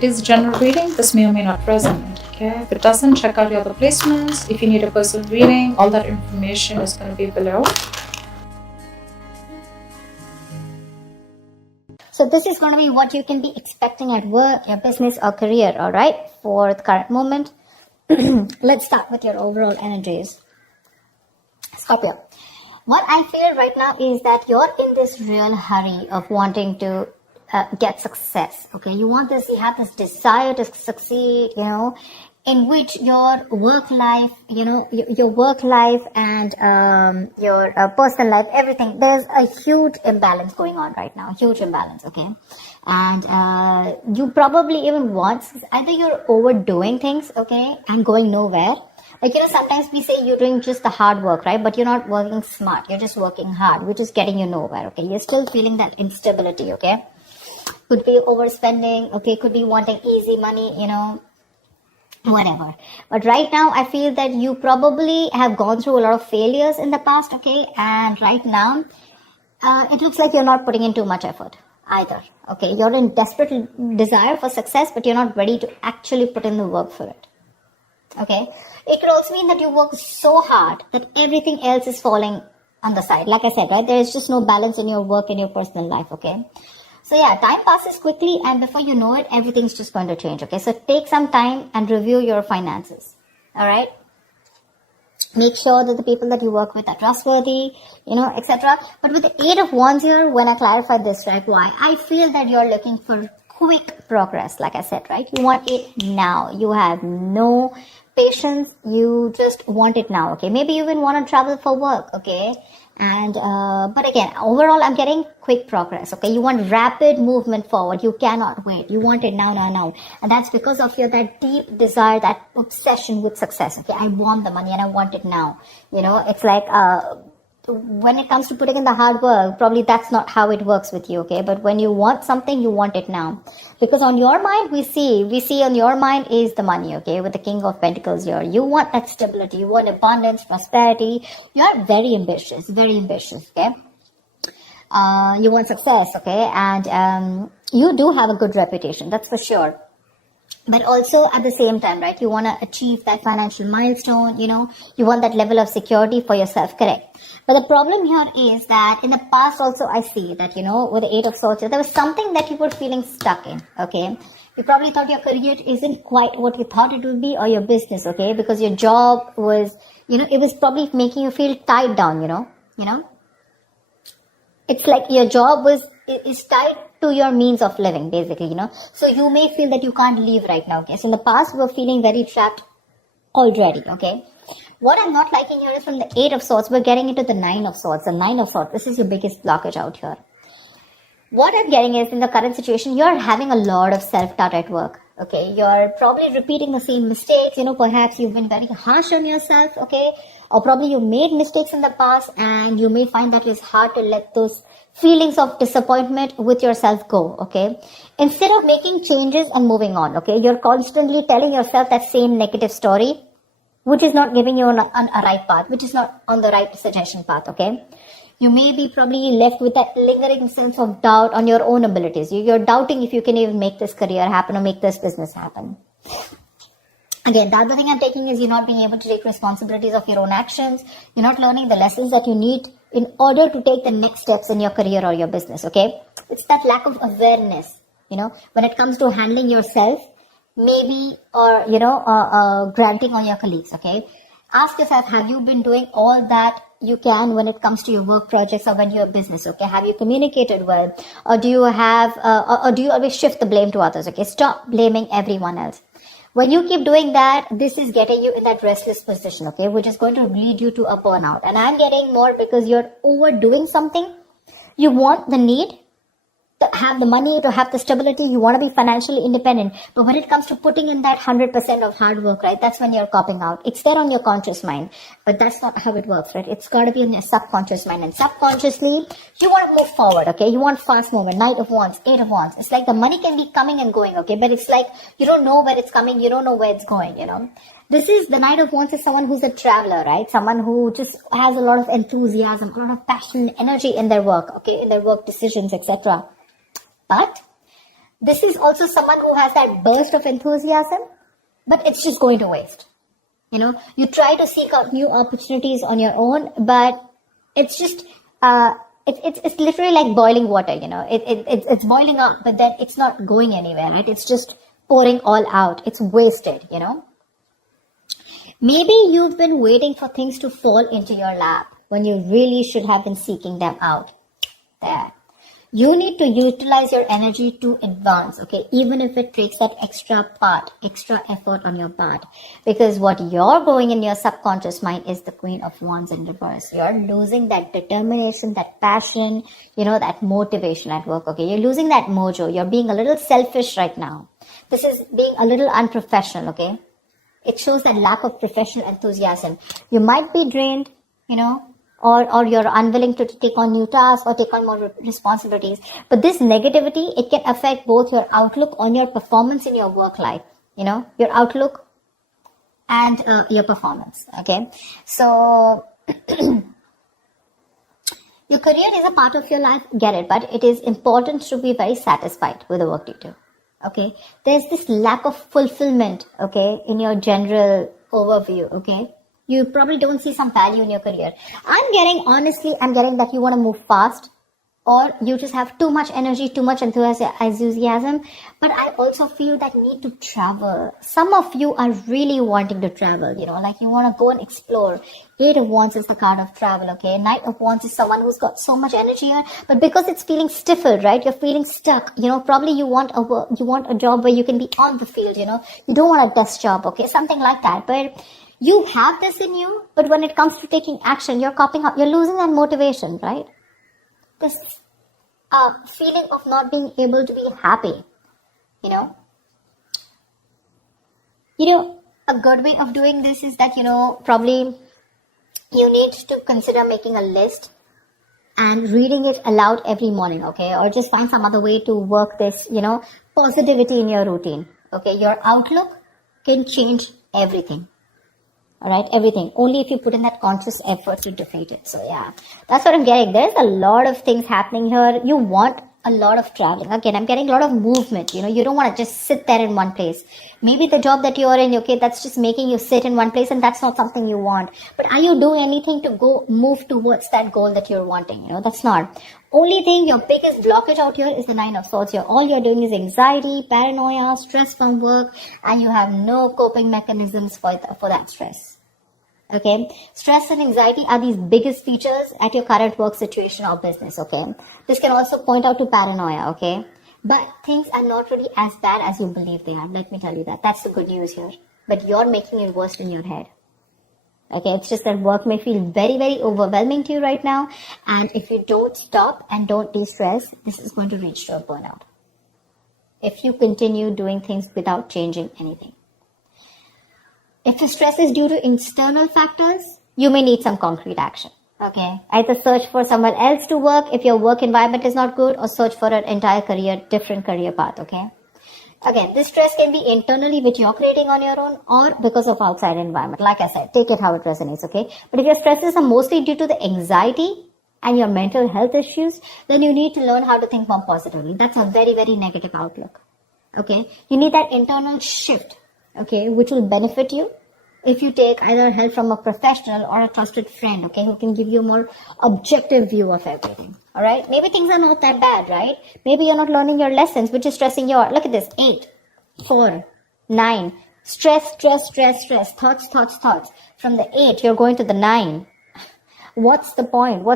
It is general reading. This may or may not resonate. Okay, if it doesn't, check out your other placements. If you need a personal reading, all that information is going to be below. So this is going to be what you can be expecting at work, your business or career, all right, for the current moment. Let's start with your overall energies. Scorpio, what I feel right now is that you're in this real hurry of wanting to get success, okay? You have this desire to succeed, in which your work life, your work life and your personal life, everything, there's a huge imbalance going on right now, huge imbalance, okay? And you probably even want, either you're overdoing things, okay, and going nowhere. Like, sometimes we say you're doing just the hard work, right? But you're not working smart. You're just working hard, which is getting you nowhere, okay? You're still feeling that instability, okay? Could be overspending, okay? Could be wanting easy money, whatever. But right now, I feel that you probably have gone through a lot of failures in the past, okay? And right now, it looks like you're not putting in too much effort either, okay? You're in desperate desire for success, but you're not ready to actually put in the work for it, okay? It could also mean that you work so hard that everything else is falling on the side. Like I said, right? There is just no balance in your work and your personal life, okay? So yeah, time passes quickly and before you know it, everything's just going to change, okay? So take some time and review your finances, all right? Make sure that the people that you work with are trustworthy, etc. But with the 8 of Wands here, when I clarified this, right, why? I feel that you're looking for quick progress, like I said, right? You want it now. You have no patience. You just want it now, okay? Maybe you even want to travel for work, okay? And, but again, overall, I'm getting quick progress, okay? You want rapid movement forward. You cannot wait. You want it now. And that's because of that deep desire, that obsession with success, okay? I want the money and I want it now. It's like, when it comes to putting in the hard work, probably that's not how it works with you, okay? But when you want something, you want it now. Because on your mind, we see on your mind is the money, okay? With the King of Pentacles here. You want that stability, you want abundance, prosperity. You are very ambitious, okay? You want success, okay? And you do have a good reputation, that's for sure. But also at the same time, right, you want to achieve that financial milestone, you want that level of security for yourself, correct? But the problem here is that in the past also I see that, with the 8 of Swords, there was something that you were feeling stuck in, okay? You probably thought your career isn't quite what you thought it would be, or your business, okay? Because your job was, it was probably making you feel tied down, It's like your job is tied to your means of living, basically, So you may feel that you can't leave right now, okay? So in the past, you were feeling very trapped already, okay? What I'm not liking here is from the 8 of Swords, we're getting into the 9 of Swords. The 9 of Swords, this is your biggest blockage out here. What I'm getting is, in the current situation, you're having a lot of self-doubt at work, okay? You're probably repeating the same mistakes, perhaps you've been very harsh on yourself, okay? Or probably you made mistakes in the past and you may find that it's hard to let those feelings of disappointment with yourself go, okay? Instead of making changes and moving on, okay? You're constantly telling yourself that same negative story, which is not giving you a right path, which is not on the right suggestion path, okay? You may be probably left with that lingering sense of doubt on your own abilities. You're doubting if you can even make this career happen or make this business happen. Again, the other thing I'm taking is you're not being able to take responsibilities of your own actions. You're not learning the lessons that you need in order to take the next steps in your career or your business, okay? It's that lack of awareness, when it comes to handling yourself, maybe, or, granting on your colleagues, okay? Ask yourself, have you been doing all that you can when it comes to your work projects or when you're a business, okay? Have you communicated well? Or do you have, or do you always shift the blame to others, okay? Stop blaming everyone else. When you keep doing that, this is getting you in that restless position, okay? Which is going to lead you to a burnout. And I'm getting more because you're overdoing something. You want the need to have the money, to have the stability, you want to be financially independent. But when it comes to putting in that 100% of hard work, right, that's when you're copping out. It's there on your conscious mind, but that's not how it works, right? It's got to be on your subconscious mind. And subconsciously, you want to move forward, okay? You want fast movement, Knight of Wands, 8 of Wands. It's like the money can be coming and going, okay? But it's like you don't know where it's coming, you don't know where it's going, This is, the Knight of Wands is someone who's a traveler, right? Someone who just has a lot of enthusiasm, a lot of passion, energy in their work, okay? In their work decisions, etc. But This is also someone who has that burst of enthusiasm, but it's just going to waste. You try to seek out new opportunities on your own, but it's just, it's literally like boiling water, it's boiling up, but then it's not going anywhere, right? It's just pouring all out. It's wasted, Maybe you've been waiting for things to fall into your lap when you really should have been seeking them out. There. You need to utilize your energy to advance, okay? Even if it takes that extra effort on your part. Because what you're going in your subconscious mind is the Queen of Wands in reverse. You're losing that determination, that passion, that motivation at work, okay? You're losing that mojo. You're being a little selfish right now. This is being a little unprofessional, okay? It shows that lack of professional enthusiasm. You might be drained, or you're unwilling to take on new tasks or take on more responsibilities. But this negativity, it can affect both your outlook on your performance in your work life, your outlook and your performance, okay? So, your career is a part of your life, get it, but it is important to be very satisfied with the work you do. Okay, there's this lack of fulfillment, okay, in your general overview, okay. You probably don't see some value in your career. I'm getting that you want to move fast, or you just have too much energy, too much enthusiasm. But I also feel that need to travel. Some of you are really wanting to travel, like you want to go and explore. Eight of Wands is the card of travel, okay? Knight of Wands is someone who's got so much energy here, but because it's feeling stifled, right? You're feeling stuck, probably you want a job where you can be on the field, you don't want a desk job, okay? Something like that. But you have this in you, but when it comes to taking action, you're copping up, you're losing that motivation, right? This feeling of not being able to be happy, a good way of doing this is that, probably you need to consider making a list and reading it aloud every morning, okay? Or just find some other way to work this, positivity in your routine, okay? Your outlook can change everything. All right, everything. Only if you put in that conscious effort to defeat it. So yeah, that's what I'm getting. There's a lot of things happening here. You want a lot of traveling. Again, I'm getting a lot of movement. You don't want to just sit there in one place. Maybe the job that you're in, okay, that's just making you sit in one place, and that's not something you want. But are you doing anything to move towards that goal that you're wanting? That's not. Only thing, your biggest blockage out here is the Nine of Swords. All you're doing is anxiety, paranoia, stress from work, and you have no coping mechanisms for that stress. Okay, stress and anxiety are these biggest features at your current work situation or business, okay? This can also point out to paranoia, okay? But things are not really as bad as you believe they are. Let me tell you that. That's the good news here. But you're making it worse in your head. Okay, it's just that work may feel very, very overwhelming to you right now. And if you don't stop and don't de-stress, this is going to reach to a burnout. If you continue doing things without changing anything. If the stress is due to external factors, you may need some concrete action. Okay. Either search for someone else to work if your work environment is not good, or search for an entire different career path. Okay. Again, this stress can be internally, which you're creating on your own, or because of outside environment. Like I said, take it how it resonates. Okay. But if your stresses are mostly due to the anxiety and your mental health issues, then you need to learn how to think more positively. That's a very, very negative outlook. Okay. You need that internal shift. Okay, which will benefit you if you take either help from a professional or a trusted friend, okay, who can give you a more objective view of everything. All right, maybe things are not that bad, right? Maybe you're not learning your lessons, which is stressing you out. Look at this: 8, 4, 9. Stress, thoughts. From the 8, you're going to the 9. What's the point?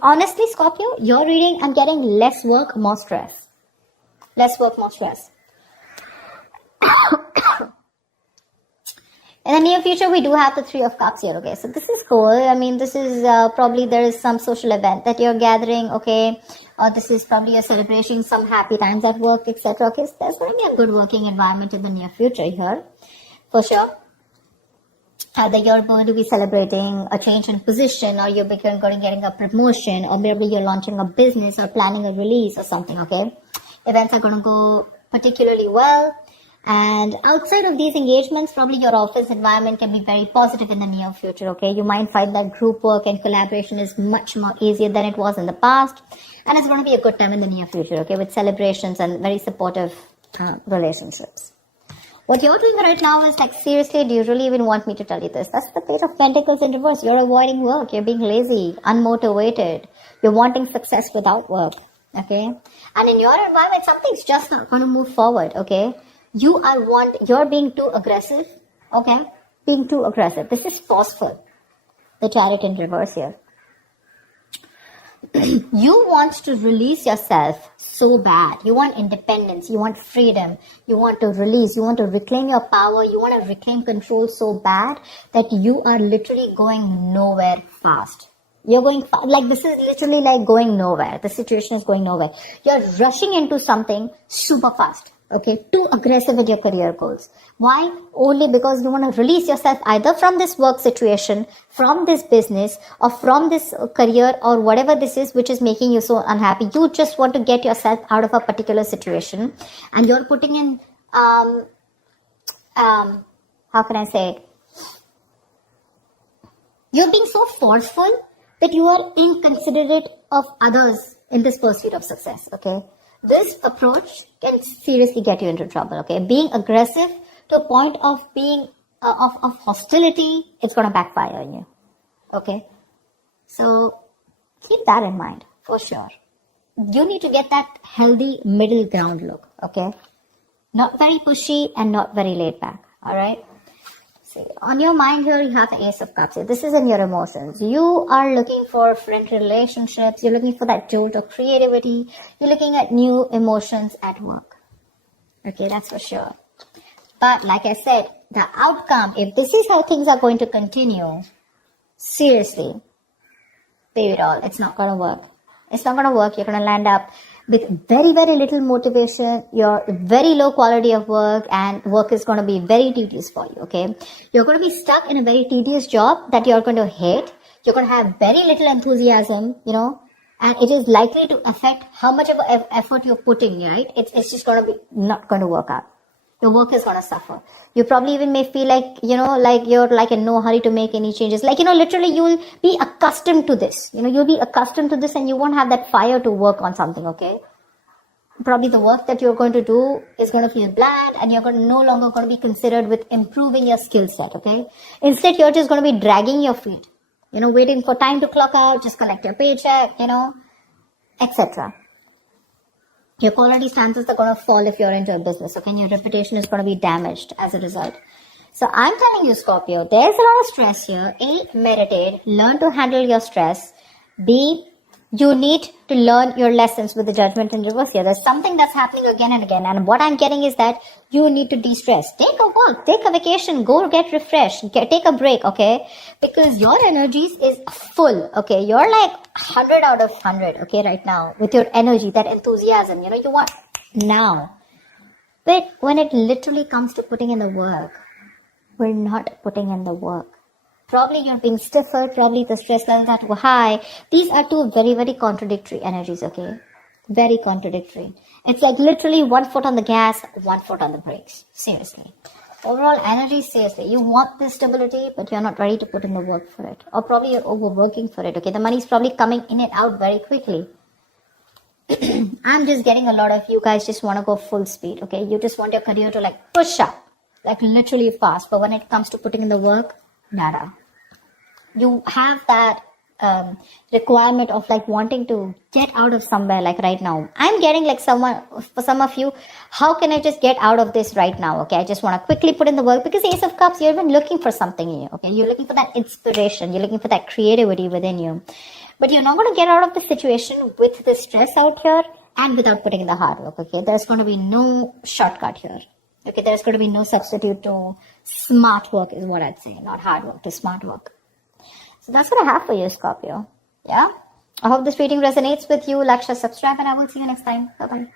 Honestly, Scorpio, you're reading, I'm getting less work, more stress. In the near future, we do have the 3 of Cups here, okay? So this is cool. I mean, this is probably there is some social event that you're gathering, okay? Or this is probably you're celebrating some happy times at work, etc. Okay, so there's going to be a good working environment in the near future here, for sure. Either you're going to be celebrating a change in position, or you're getting a promotion, or maybe you're launching a business or planning a release or something, okay? Events are going to go particularly well. And outside of these engagements, probably your office environment can be very positive in the near future, okay? You might find that group work and collaboration is much more easier than it was in the past. And it's going to be a good time in the near future, okay? With celebrations and very supportive relationships. What you're doing right now is like, seriously, do you really even want me to tell you this? That's the Page of Pentacles in reverse. You're avoiding work. You're being lazy, unmotivated. You're wanting success without work, okay? And in your environment, something's just not going to move forward, okay? You're being too aggressive, okay? Being too aggressive. This is forceful. The Chariot in reverse here. You want to release yourself so bad. You want independence. You want freedom. You want to release. You want to reclaim your power. You want to reclaim control so bad that you are literally going nowhere fast. You're going like this is literally like going nowhere. The situation is going nowhere. You're rushing into something super fast. Okay, too aggressive with your career goals. Why? Only because you want to release yourself either from this work situation, from this business, or from this career, or whatever this is which is making you so unhappy. You just want to get yourself out of a particular situation, and you're putting in how can I say it? You're being so forceful that you are inconsiderate of others in this pursuit of success. Okay. This approach can seriously get you into trouble, okay? Being aggressive to a point of being, of hostility, it's going to backfire on you, okay? So, keep that in mind, for sure. You need to get that healthy middle ground look, okay? Not very pushy and not very laid back, alright? See, on your mind here, you have the Ace of Cups. This is in your emotions. You are looking for friendly relationships. You're looking for that jolt of creativity. You're looking at new emotions at work. Okay, that's for sure. But like I said, the outcome, if this is how things are going to continue, seriously, baby doll, it's not going to work. It's not going to work. You're going to land up with very, very little motivation, your very low quality of work, and work is going to be very tedious for you, okay? You're going to be stuck in a very tedious job that you're going to hate. You're going to have very little enthusiasm, you know, and it is likely to affect how much of effort you're putting, right? It's just going to be not going to work out. Your work is going to suffer. You probably even may feel like, you know, like you're like in no hurry to make any changes. Like, you know, literally you'll be accustomed to this. You know, you'll be accustomed to this and you won't have that fire to work on something, okay? Probably the work that you're going to do is going to feel bland and you're no longer going to be considered with improving your skill set, okay? Instead, you're just going to be dragging your feet, you know, waiting for time to clock out, just collect your paycheck, you know, etc. Your quality standards are going to fall if you're into a business, okay? And your reputation is going to be damaged as a result. So I'm telling you, Scorpio, there's a lot of stress here. A, meditate, learn to handle your stress. B, you need to learn your lessons with the Judgment in reverse here. There's something that's happening again and again. And what I'm getting is that you need to de-stress. Take a walk, take a vacation, go get refreshed, take a break, okay? Because your energies is full, okay? You're like 100 out of 100, okay, right now. With your energy, that enthusiasm, you know, you want now. But when it literally comes to putting in the work, we're not putting in the work. Probably you're being stiffer, probably the stress levels are high. These are two very, very contradictory energies, okay? Very contradictory. It's like literally 1 foot on the gas, 1 foot on the brakes. Seriously. Overall energy, seriously. You want this stability, but you're not ready to put in the work for it. Or probably you're overworking for it, okay? The money's probably coming in and out very quickly. I'm just getting a lot of you guys just want to go full speed, okay? You just want your career to like push up, like literally fast. But when it comes to putting in the work, nada. You have that requirement of like wanting to get out of somewhere like right now. I'm getting like someone, for some of you, how can I just get out of this right now? Okay, I just want to quickly put in the work because Ace of Cups, you're even looking for something in you. Okay, you're looking for that inspiration. You're looking for that creativity within you. But you're not going to get out of the situation with the stress out here and without putting in the hard work. Okay, there's going to be no shortcut here. Okay, there's going to be no substitute to smart work is what I'd say. Not hard work, to smart work. So that's what I have for you, Scorpio. Yeah? I hope this reading resonates with you. Like, share, subscribe, and I will see you next time. Bye-bye.